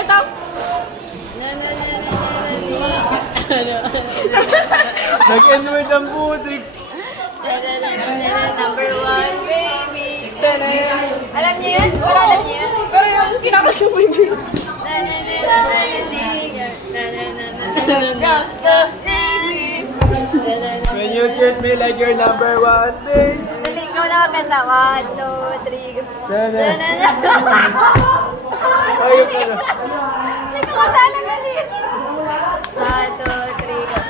Ulit ako. Nag-end with ang putik. Number one, baby. Alam niyo yun? Wala alam niyo yun? Pero yung kinakanta mo yung When you kiss me like you're number one, baby. Dali, ikaw na magkanta. 1, 2, 3, go. Ayun ka na. Hindi ko kasala gali. 1, 2, 3, go.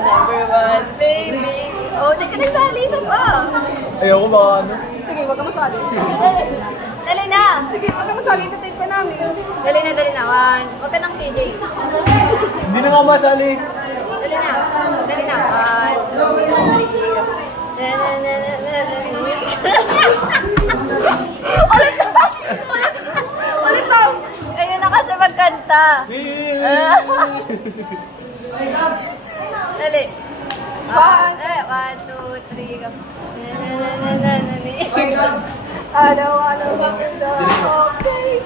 Number one, baby. Oh, di ka nagsali. Isa pa. Ayoko baka ano. Sige, wag ka masali. Dali na. Sige, wag ka masali. Ito-tape ka namin. Dali na, dali na. 1. Wag ka ng TJ. Hindi na nga masali. Dali na. Dali na. 1, 2, 3, go. Ulit na. Ulit na. Ayun na kasi magkanta. Dali. 1, 2, 3, go. Ano, maganda. Okay.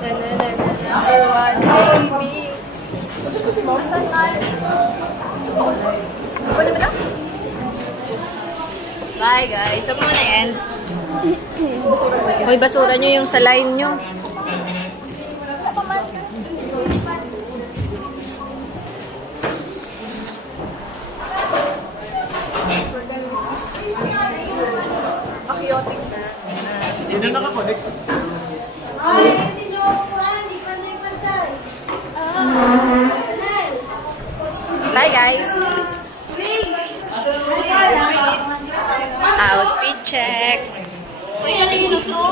Number one, baby. Pwede ba na? Bye guys. So muna end. Hoy, basura nyo yung sa line nyo. Akiotic na. Sino nakakonect? Bye guys. Outfit check. Uy, kanino to?